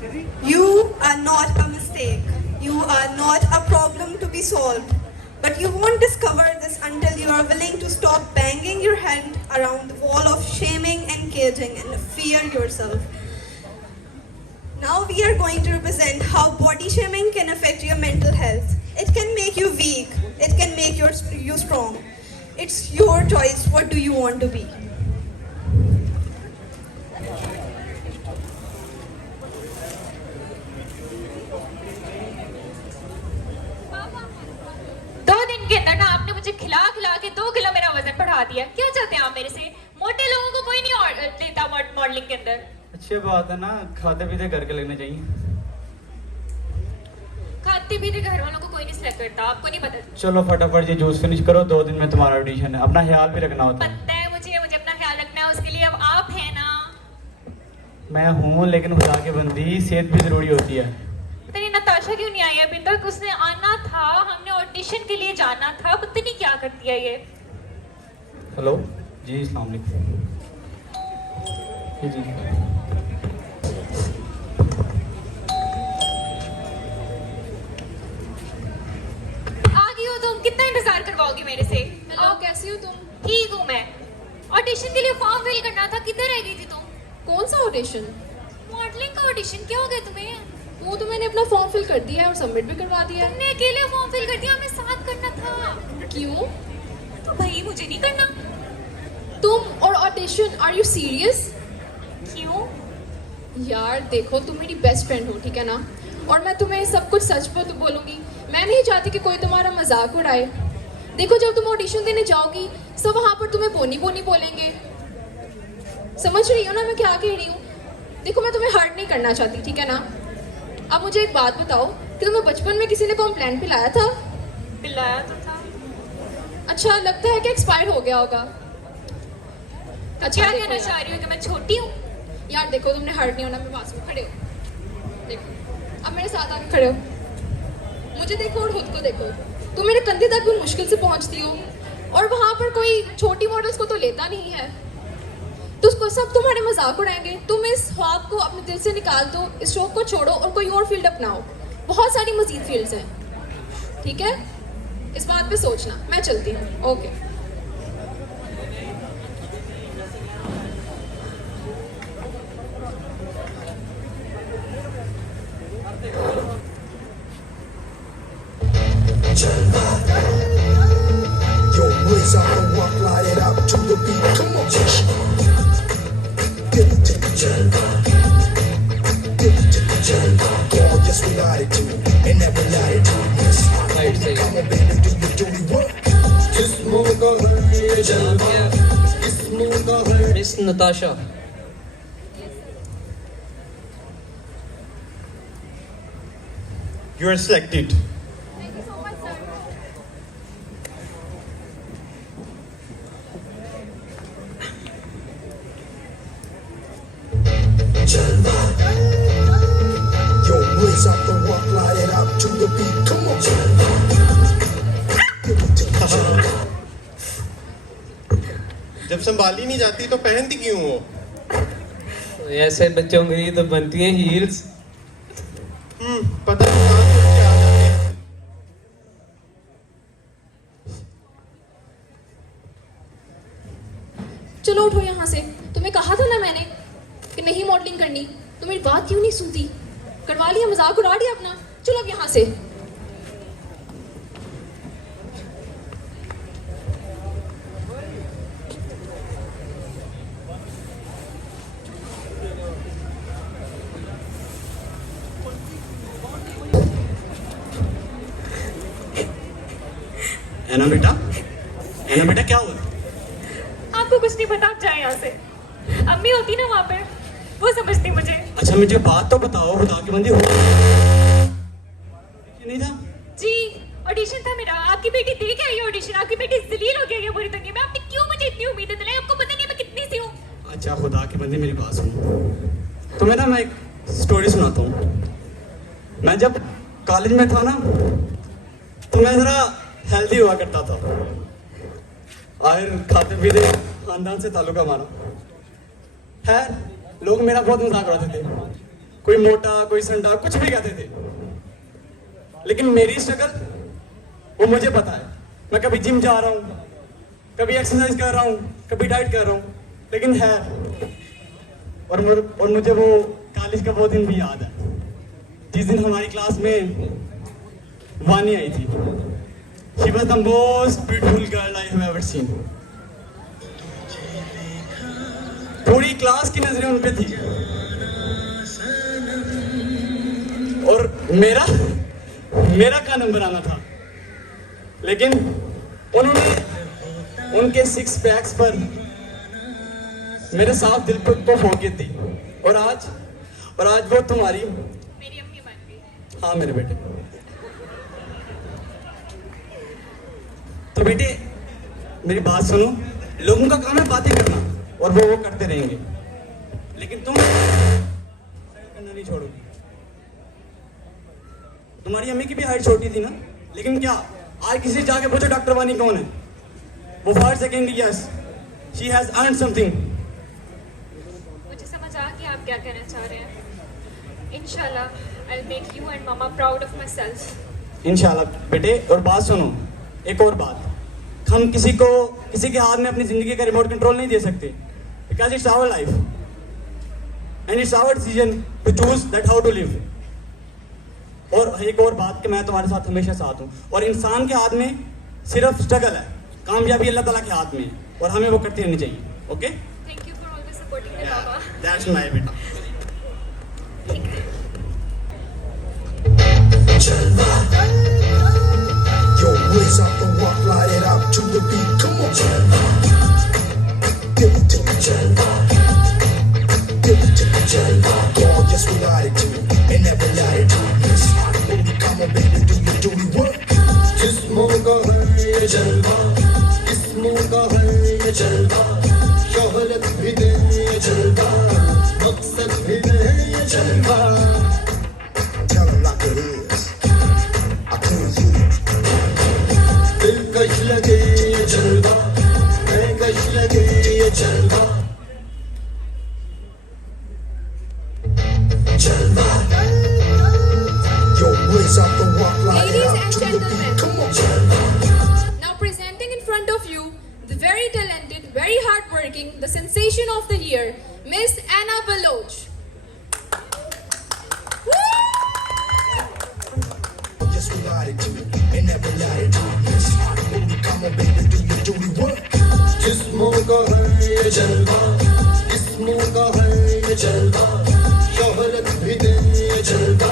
You are not a mistake. You are not a problem to be solved. But you won't discover this until you are willing to stop banging your head around the wall of shaming and caging and fear yourself. Now we are going to represent how body shaming can affect your mental health. It can make you weak. It can make you strong. It's your choice. What do you want to be? दो दिन के अंदर ना आपने मुझे खिला खिला के 2 किलो मेरा वजन बढ़ा दिया। क्या चाहते हैं आप मेरे से? मोटे लोगों को कोई नहीं लेता मॉडलिंग के अंदर। अच्छी बात है ना, खाते पीते घर के लगने चाहिए। खाते पीते घर वालों को कोई नहीं सिलेक्ट करता, आपको नहीं पता? चलो फटाफट ये जूस फिनिश करो, 2 दिन में तुम्हारा ऑडिशन है, अपना ख्याल भी रखना होता है। पता है मुझे अपना ख्याल रखना है, उसके लिए अब आप हैं ना। मैं हूँ, लेकिन खुदा की बंदी सेहत भी जरूरी होती है। पता नहीं नताशा क्यों नहीं आई अभी तक? उसने आना था, हमने ऑडिशन के लिए जाना था, पता नहीं क्या कर दिया ये। हेलो जी, अस्सलाम वालेकुम। जी आ गई हो तुम, कितना इंतजार करवाओगी मेरे से? हेलो, कैसी हो तुम? ठीक हूँ मैं। ऑडिशन के लिए फॉर्म फिल करना था, किधर रह गई थी तुम? कौन सा ऑडिशन? मॉडलिंग का ऑडिशन। क्या हो गया तुम्हें? वो तो मैंने अपना फॉर्म फिल कर दिया है और सबमिट भी करवा दिया है। तुमने अकेले फॉर्म फिल कर दिया, हमें साथ करना था। क्यों? तो भाई मुझे नहीं करना। तुम और ऑडिशन, आर यू सीरियस? क्यों? यार देखो, तुम मेरी बेस्ट फ्रेंड हो, ठीक है ना? और मैं तुम्हें सब कुछ सच पर तो बोलूंगी। मैं नहीं चाहती कि कोई तुम्हारा मजाक उड़ाए। देखो, जब तुम ऑडिशन देने जाओगी सब वहाँ पर तुम्हें बोनी बोनी बोलेंगे। समझ रही हो ना मैं क्या कह रही हूँ? देखो, मैं तुम्हें हर्ट नहीं करना चाहती, ठीक है ना? अब मुझे एक बात बताओ कि तुम्हें बचपन में किसी ने कॉम्प्लेन पिलाया था? पिलाया तो था। अच्छा, लगता है कि एक्सपायर हो गया होगा। अच्छा, क्या देखो कहना चाह रही हो कि मैं छोटी हूँ? यार देखो, तुमने हर्ट नहीं होना, मेरे पास में खड़े हो। देखो, अब मेरे साथ आके खड़े हो। मुझे देखो और खुद को देखो। तुम मेरे कंधे तक भी मुश्किल से पहुंचती हो और वहां पर कोई छोटी मॉडल्स को तो लेता नहीं है। तो उसको सब तुम्हारे मजाक उड़ाएंगे। तुम इस ख्वाब को अपने दिल से निकाल दो, इस शौक को छोड़ो और कोई और फील्ड अपनाओ। बहुत सारी मजीद फील्ड्स हैं, ठीक है? इस बात पे सोचना। मैं चलती हूँ, okay. Yo, boys out the walk, light it up to the beat. Come on, give it to the Jalva. Give it to the Jalva. Oh, yes, we got it too, and never got it too. Yes, come on, baby, do your dirty work. जिस्मों का हर जलवा, जिस्मों का हर। Miss Natasha, You are selected. Jalva. Yo, boys out the walk, light it up to the beat. Come on, Jalva. Give it to the Jalva. जब संभाली नहीं जाती तो पहनती क्यों हो? ऐसे बच्चों के लिए तो बनती हैं हील्स। पता नहीं कहाँ से क्या आ जाती है। चलो उठो यहाँ से। तुम्हें कहा था ना मैंने कि नहीं मॉडलिंग करनी। तुम मेरी बात क्यों नहीं सुनती? करवा लिया, मजाक उड़ा दिया अपना। चलो अब यहाँ से। एना बेटा, एना बेटा क्या हुआ? आपको कुछ नहीं पता, आप जाए यहाँ से। अम्मी होती ना वहाँ पे, वो समझती मुझे। अच्छा मुझे बात तो बताओ, खुदा की बंदी हो नहीं था? जी, ऑडिशन था मेरा। आपकी बेटी दे के आई ऑडिशन। आपकी बेटी जलील हो गई है पूरी दुनिया में। आपने क्यों मुझे इतनी उम्मीदें दिलाई? आपको पता नहीं मैं कितनी सी हूँ। अच्छा खुदा की बंदी मेरी बात सुनो। तुम्हें ना मैं एक स्टोरी सुनाता हूँ। मैं जब कॉलेज में था ना तो मैं जरा हेल्दी हुआ करता था। आखिर खाते पीते खानदान से ताल्लुक हमारा। खैर लोग मेरा बहुत मजाक उड़ाते थे। कोई मोटा, कोई संडा, कुछ भी कहते थे। लेकिन मेरी स्ट्रगल वो मुझे पता है। मैं कभी जिम जा रहा हूँ, कभी एक्सरसाइज कर रहा हूँ, कभी डाइट कर रहा हूँ, लेकिन है। और मुझे वो कॉलेज का वो दिन भी याद है जिस दिन हमारी क्लास में वानी आई थी। She was the most beautiful girl I have ever seen. पूरी क्लास की नजरें उन पे थी और मेरा क्या नंबर आना था, लेकिन उन्होंने उनके 6 पैक्स पर मेरे साफ दिल पर तो फोकियत दी और आज वो तुम्हारी मेरी अम्मी बन गई। हाँ मेरे बेटे। तो बेटे मेरी बात सुनो, लोगों का काम है बातें करना और वो करते रहेंगे, लेकिन तुम करना नहीं छोड़ोगी। तुम्हारी अम्मी की भी हाइट छोटी थी ना, लेकिन क्या आज किसी जाके पूछो डॉक्टर वानी कौन है, वो first second yes she has earn something. मुझे समझ आ कि आप क्या कहना चाह रहे हैं। इंशाल्लाह I'll make you and mama proud of myself. इंशाल्लाह बेटे। और बात सुनो, एक और बात, हम किसी के हाथ में अपनी जिंदगी का रिमोट कंट्रोल नहीं दे सकते, because it's our life and it's our decision to choose that how to live. और एक और बात कि मैं तुम्हारे साथ हमेशा साथ हूँ, और इंसान के हाथ में सिर्फ स्ट्रगल है, कामयाबी अल्लाह ताला के हाथ में है और हमें वो करती रहनी चाहिए। Okay, Thank you for always supporting me, Baba. That's my बेटा। Yo, raise up the walk, light it up to the beat. Come on, give it to me, give it to me, gorgeous with attitude and every attitude. Miss Hot Booty, come on, baby, do your dirty work. जिस्मों का है ये जलवा, जिस्मों का है ये जलवा, शोहरत भी दे ये जलवा, मकसद भी दे ये जलवा। Tell 'em like it is. I can't hear you. दिलकश लगे ये जलवा, दिलकश लगे ये जलवा, Jumba. Yo, raise up the walk, light it Ladies up and to the beat. gentlemen. Come on, Now presenting in front of you the very talented, very hardworking, the sensation of the year, Miss Anna Baloch. just with attitude and every attitude. Miss Hot Booty, come on, baby, do your dirty work. जिस्मों का है ये जलवा, जिस्मों का है ये जलवा, शोहरत भी दे ये जलवा।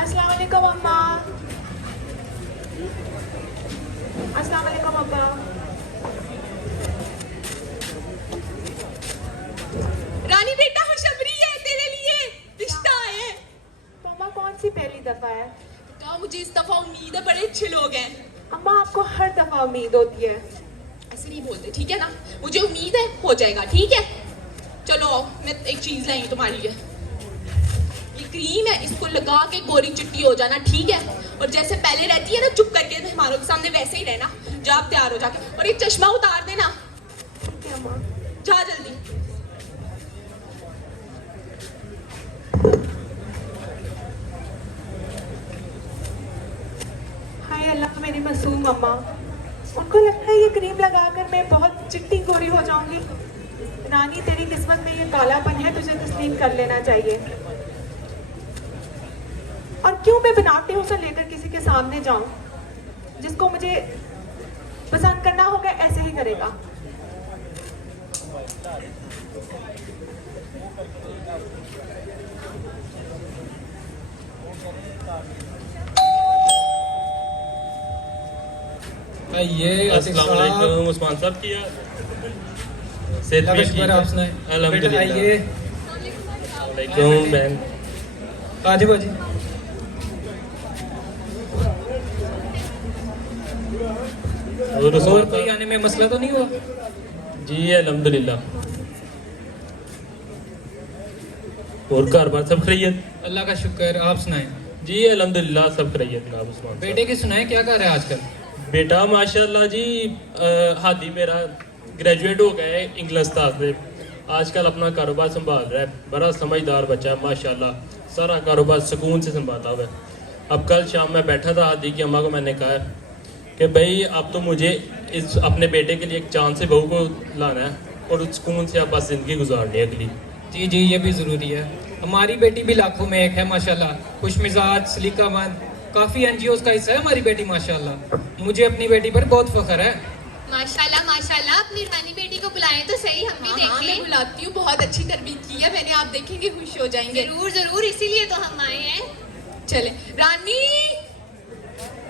अस्सलाम वालेकुम अम्मा। अस्सलाम वालेकुम अब्बा। रानी बेटा खुशखबरी है तेरे लिए, रिश्ता है। तो अम्मा कौन सी पहली दफा है? बेटा मुझे इस दफा उम्मीद है बड़े अच्छे लोग हैं। अम्मा आपको हर दफा उम्मीद होती है। ऐसे नहीं बोलते, ठीक है ना? मुझे उम्मीद है हो जाएगा, ठीक है? चलो मैं एक चीज लाई हूं तुम्हारे लिए। ये क्रीम है, इसको लगा के गोरी चिट्टी हो जाना, ठीक है? और जैसे पहले रहती है ना चुप करके मेहमानों के सामने, वैसे ही रहना। जा आप तैयार हो जाके, और ये चश्मा उतार देना। ठीक है अम्मा। जा जल्दी। हाय अल्लाह मेरी मासूम अम्मा, उनको लगता है ये क्रीम लगाकर मैं बहुत चिट्टी गोरी हो जाऊंगी। रानी तेरी किस्मत में ये कालापन है, तुझे तस्लीम कर लेना चाहिए। और क्यों मैं बनावटी हुस्न लेकर किसी के सामने जाऊं? जिसको मुझे पसंद करना होगा ऐसे ही करेगा। ये अस्सलाम वालेकुम उस्मान साहब किया सेहत भी ठीक है अल्हम्दुलिल्लाह। आइए वालेकुम बहन। आजी बाजी और उस्मान और कोई साहब आने में मसला तो नहीं हुआ? जी अल्हम्दुलिल्लाह। और घर बार सब खैरियत? अल्लाह का शुक्र। आप सुनाएं। जी अल्हम्दुलिल्लाह सब खैरियत जनाब उस्मान साहब। बेटे की सुनाएं, क्या कर रहे हैं आजकल? बेटा माशाल्लाह जी हादी मेरा ग्रेजुएट हो गया है इंग्लिश से आजकल अपना कारोबार संभाल रहा है, बड़ा समझदार बच्चा है माशाल्लाह, सारा कारोबार सुकून से संभाला हुआ है। अब कल शाम मैं बैठा था हादी की अम्मा को, मैंने कहा कि भाई अब तो मुझे इस अपने बेटे के लिए एक चांद से बहू को लाना है और उस सुकून से अब बस ज़िंदगी गुजारनी है अगली। जी जी, ये भी ज़रूरी है। हमारी बेटी भी लाखों में एक है माशाल्लाह, खुश मिजाज, सलीकामंद, काफ़ी एनजीओज़ का हिस्सा है हमारी बेटी माशाल्लाह। मुझे अपनी बेटी पर बहुत फख्र है। माशाल्लाह माशाल्लाह, अपनी रानी बेटी को बुलाएं तो सही, हम भी देखें। मैं बुलाती हूँ, बहुत अच्छी तरबियत की है मैंने, आप देखेंगे खुश हो जाएंगे। जरूर जरूर, इसीलिए तो हम आए हैं। चले रानी,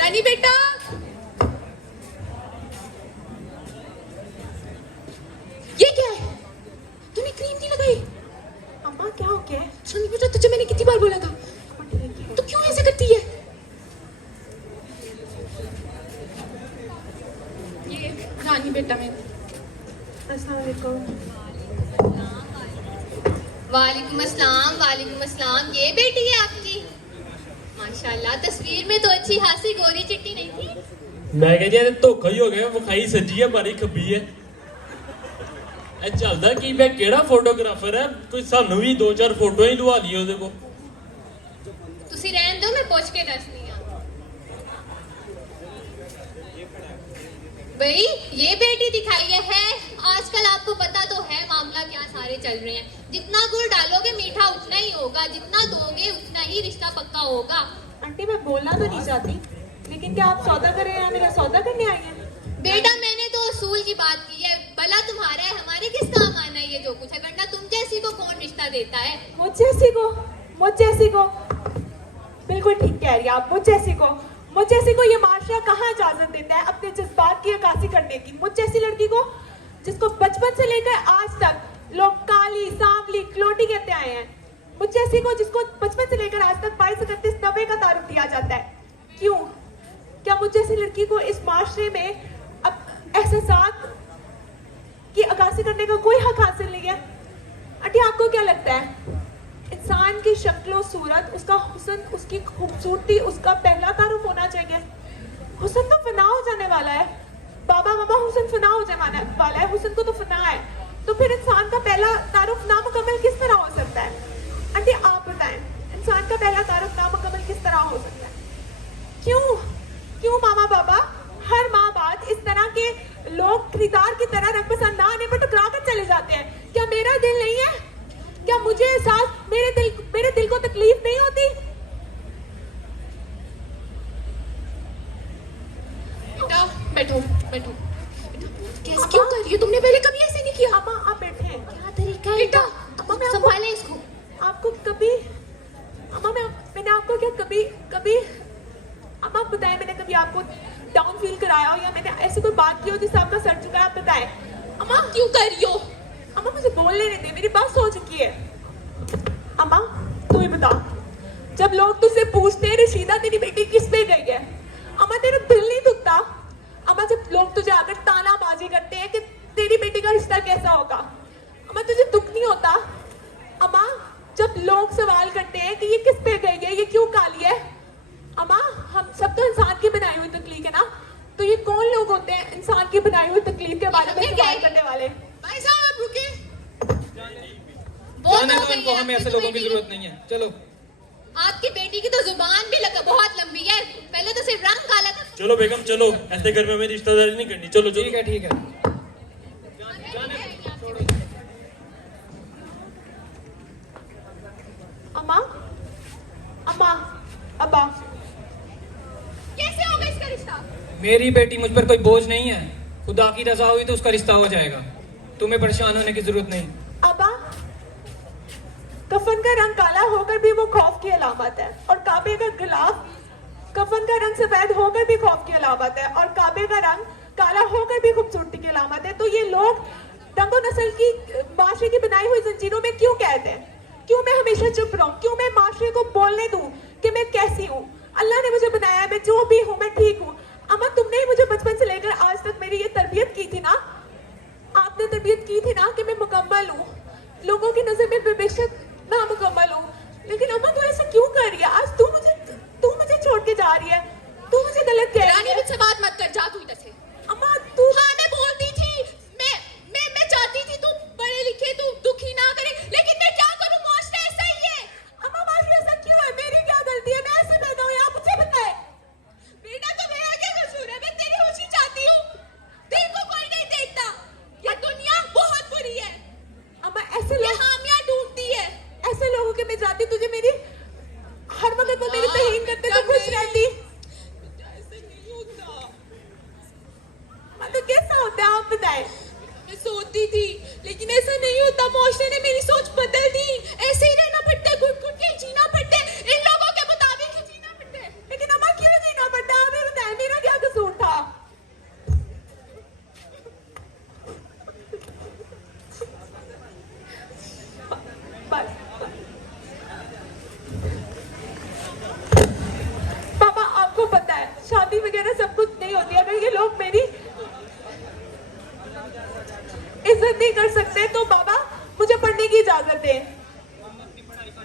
रानी बेटा, ये क्या है? तूने क्रीम नहीं लगाई? अम्मा क्या हो गया? सुन बेटा, तुझे मैंने कितनी बार बोला था, तो क्यों ऐसे करती है? ये रानी बेटा मेरी। अस्सलाम वालेकुम। वालेकुम अस्सलाम, वालेकुम अस्सलाम। ये बेटी है आपकी? माशाल्लाह, तस्वीर में तो अच्छी खासी गोरी चिट्टी नहीं थी। मैं कह जी धोखा ही हो गया, वो खाई सज्जी है बारी खब्बी है। ਇਹ ਚੱਲਦਾ ਕੀ ਮੈਂ ਕਿਹੜਾ ਫੋਟੋਗ੍ਰਾਫਰ ਹੈ, ਕੋਈ ਸਾਨੂੰ ਵੀ 2-4 ਫੋਟੋ ਹੀ ਲਵਾ ਲਈਏ ਉਹਦੇ ਕੋਲ। ਤੁਸੀਂ ਰਹਿਣ ਦਿਓ, ਮੈਂ ਪੁੱਛ ਕੇ ਦੱਸਦੀ ਹਾਂ। भाई ये बेटी दिखाई है, आजकल आपको पता तो है मामला क्या सारे चल रहे हैं। जितना गुड़ डालोगे मीठा उतना ही होगा, जितना दोगे उतना ही रिश्ता पक्का होगा। आंटी मैं बोलना तो नहीं चाहती, लेकिन क्या आप सौदा कर रहे हैं या मेरा सौदा करने आई हैं? बेटा मैंने तो उसूल की बात की है, भला तुम्हारा है हमारे किस काम आना है ये जो कुछ है करना। तुम जैसी को कौन रिश्ता देता है? मुझ जैसी को बिल्कुल ठीक कह रही है आप। मुझ जैसी को ये माशरा कहाँ इजाजत देता है अपने जज्बात की अक्कासी करने की? मुझ जैसी लड़की को जिसको बचपन से लेकर आज तक लोग काली, सांवली, खलोटी कहते आए हैं, मुझ जैसी को जिसको बचपन से लेकर आज तक 22, 31, 90 का तारुफ दिया जाता है, क्यों? क्या मुझ जैसी लड़की को इस माशरे में अब एहसास की अक्कासी करने का कोई हक हासिल नहीं है? आंटी आपको क्या लगता है इंसान की शक्ल सूरत, उसका हुस्न, उसकी खूबसूरती, उसका पहला तारुफ होना चाहिए? हुस्न तो फना हो जाने वाला है बाबा, हुस्न फना हो जाने वाला है, हुस्न को तो फना है, तो फिर इंसान का पहला तारुफ नामुकम्मल किस तरह हो सकता है? आंटी आप बताएं, इंसान का पहला तारुफ नामुकम्मल किस तरह हो सकता है? क्यों मामा बाबा हर माँ बात इस तरह के लोग खरीदार की तरह रंग पसंद ना आने पर टकरा कर चले जाते हैं? क्या मेरा दिल नहीं है? क्या मुझे एहसास, मेरे दिल को तकलीफ नहीं होती? बेटा बैठो बैठो। कैसे क्यों कर रही हो? तुमने पहले कभी ऐसे नहीं किया। अम्मा आप बैठे हैं। क्या तरीका है बेटा, अम्मा मैं संभाले इसको। आपको कभी अम्मा मैंने आपको क्या कभी अम्मा आप बताएं, मैंने कभी आपको डाउन फील कराया हो या मैंने ऐसी कोई बात की हो जिससे आपका सर झुका है? आप बताएं। अम्मा क्यों कर रही हो? अम्मा मुझे बोलने नहीं दे, मेरी बात हो चुकी है। अम्मा तू ही बता, जब लोग तुझसे पूछते हैं रशीदा तेरी बेटी किस पे गई है, अम्मा तेरा दिल नहीं दुखता? अम्मा जब लोग तुझे आकर तानाबाजी करते हैं कि तेरी बेटी का रिश्ता कैसा होगा, अम्मा तुझे दुख नहीं होता? अम्मा जब लोग सवाल करते हैं कि ये किस पे गई है, ये क्यों काली है, अम्मा हम सब तो इंसान की बनाई हुई तकलीफ है ना, तो ये कौन लोग होते हैं इंसान की बनाई हुई तकलीफ के बारे में सवाल करने वाले? भाई साहब आप रुके। वो जाने तो दो गई इनको, है, हमें आपकी ऐसे तो लोगों की बेटी- जरूरत नहीं है। चलो आपकी बेटी की तो जुबान भी बहुत लंबी है, पहले तो सिर्फ रंग काला था। चलो बेगम चलो, ऐसे घर में हमें रिश्तेदारी नहीं करनी। चलो ठीक है ठीक है। अम्मा अब्बा कैसे होगा इसका रिश्ता? मेरी बेटी मुझ पर कोई बोझ नहीं है, खुदा की रजा हुई तो उसका रिश्ता हो जाएगा, तुम्हें परेशान होने की जरूरत नहीं। अब्बा कफन का रंग काला होकर भी वो खौफ की अलामत है, और काबे का गिलाफ कफन का रंग सफेद होकर भी खौफ की अलामत है, और काबे का रंग काला होकर भी खूबसूरती की अलामत है। तो ये लोग रंगो नस्ल की माशरे की बनाई हुई जंजीरों में क्यों कहते हैं? क्यों मैं हमेशा चुप रहूं? क्यों मैं माशरे को बोलने दूं कि मैं कैसी हूँ? अल्लाह ने मुझे बनाया है, मैं जो भी हूँ मैं ठीक हूँ। अम्मा तुमने ही मुझे बचपन से लेकर आज तक मेरी ये तरबियत की थी ना, आपने तरबियत की थी ना कि मैं मुकम्मल हूँ, लोगों की नजर में बेशक नामुकम्मल हूँ, लेकिन अम्मा तू ऐसा क्यों कर रही है? आज तू मुझे छोड़ के जा रही है, तू मुझे गलत कह रही है। रानी मुझसे बात मत कर, जा होता है आप बताएं। मैं सोती थी, लेकिन ऐसा नहीं होता। मुआशरे ने मेरी सोच बदल दी। ऐसे ही रहना पड़ता है, घुट घुट के जीना पड़ता है, इन लोगों के मुताबिक ही जीना पड़ता है। लेकिन अम्मा क्यों जीना पड़ता है? आप ही बताएं, मेरा क्या कसूर था? पापा आपको पता है शादी वगैरह सब कुछ नहीं होती। अगर ये लोग मेरी इज्जत नहीं कर सकते तो बाबा मुझे पढ़ने की इजाजत दें।